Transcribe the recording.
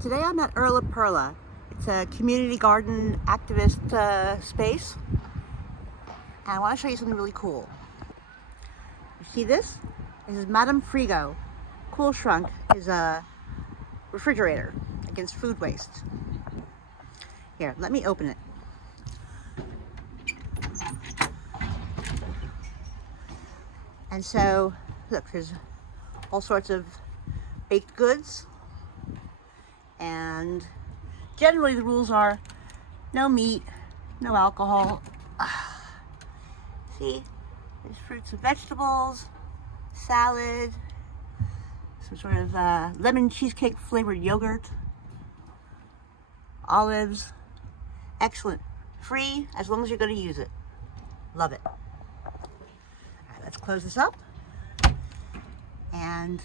Today I'm at Erla Perla. It's a community garden activist space, and I want to show you something really cool. You see this? This is Madame Frigo. Cool Shrunk is a refrigerator against food waste. Here, let me open it. And so, look, there's all sorts of baked goods, and generally the rules are no meat, no alcohol. See, there's fruits and vegetables, salad, some sort of lemon cheesecake flavored yogurt, olives. Excellent. Free as long as you're going to use it. Love it. All right, let's close this up. And